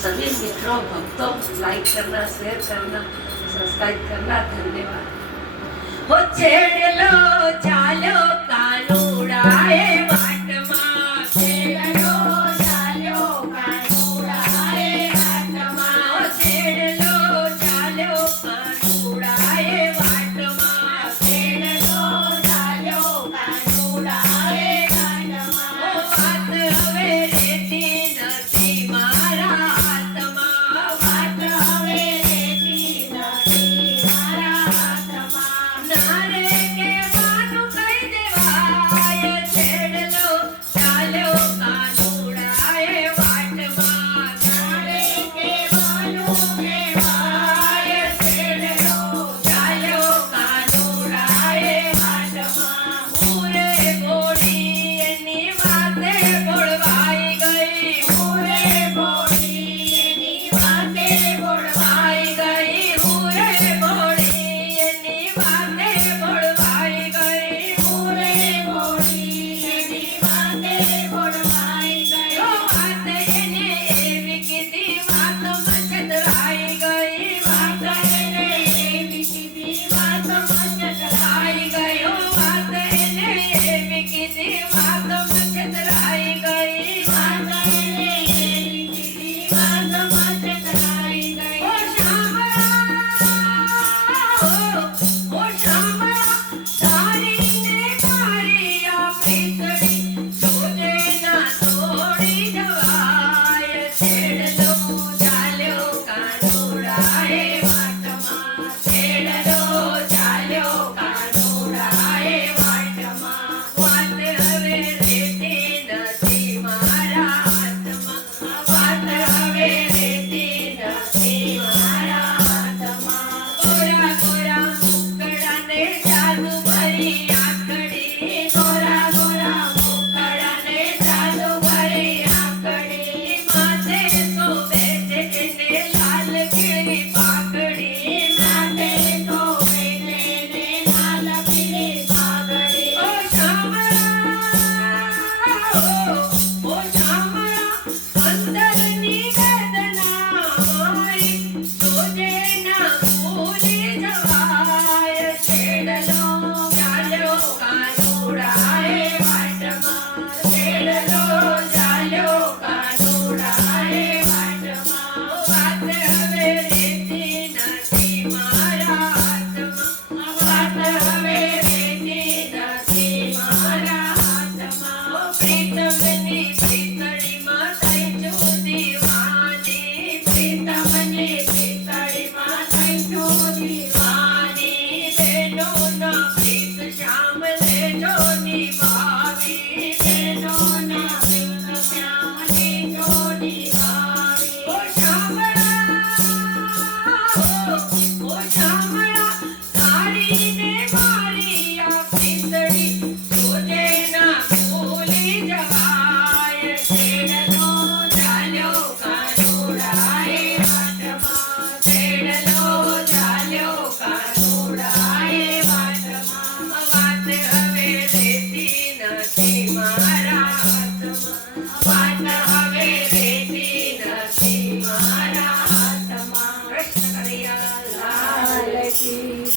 सभी मित्रों भक्तों लाइक करना, शेयर करना, सब्सक्राइब करना। धन्यवाद। हो छेड़ लो चालो कानूड़ाए वाटमा, छेड़ लो चालो कानूड़ाए वाटमा, छेड़ लो चालो कानूड़ाए वाटमा, छेड़ लो चालो कानूड़ाए वाटमा। વાત હવે રેતી નથી મારા હાથમાં, વાત હવે રેતી નથી મારા હાથમાં। નારે કહેવાનું કહી દેવાય, છેડ લો ચાલ્યો કાનુડાએ વાટમાં, નારે કહેવાનું કહેવાય, છેડ લો ચાલ્યો કાનુડાએ વાટમાં। પૂરે ગોળી એની વાતે ગોળવાઈ ગઈ, પૂરે ગોળી એની વાતે ગોળવાઈ ગઈ, પૂરે ગોળી એની વાતે ગોળવાઈ ગઈ, પૂરે ગોળી એની વાતે ગોળવાઈ ગઈ। વાત એને એવી કીધી વાતમાં છતરાઈ ગઈ, વાત એને એવી કીધી વાતમાં છતરાઈ ગઈ, વાત એને એવી કીધી વાતમાં છતરાઈ ગઈ, વાત એને એવી કીધી વાતમાં છતરાઈ ગઈ। ઓ શામળા તારીને મારી આ પ્રીતડી, જોજે ના તોડી જવાય, છેડ લો ચાલ્યો કાનુડાએ વાટમાં, છેડ લો ચાલ્યો કાનુડાએ વાટમાં। વાત હવે રેતી નથી મારા હાથમાં, વાત હવે રેતી નથી મારા હાથમાં। ગોરા ગોરા મુકડાને જાદુ ભરી આંખડી, ગોરા ગોરા મુકડાને જાદુ ભરી આંખડી, માથે શોભે છે એને લાલ પીળી પાઘડી, માથે શોભે છે એને લાલ પીળી પાઘડી। ઓ શામળા અંદરની વેદના મારી, જોજે ના ભૂલી જવાય, છેડ લો ચાલ્યો કાનુડાએ વાટમાં, છેડ લો ચાલ્યો કાનુડાએ વાટમાં। વાત હવે રેતી નથી મારા હાથમાં, વાત હવે રેતી નથી મારા હાથમાં। પ્રીતમની પ્રીતડીમાં થઈ છું દીવાની, પ્રીતમની પ્રીતડીમાં થઈ છું દીવાની, બહેનોના પ્રીત શ્યામ લેજો નિભાવી, બહેનોના પ્રીત શ્યામ લેજો નિભાવી। ઓ શામળા તારીને મારી આ પ્રીતડી, જોજે ના ભૂલી જવાય, છેડ લો ચાલ્યો કાનુડાએ વાટમાં, છેડ લો ચાલ્યો કાનુડાએ વાટમાં। વાત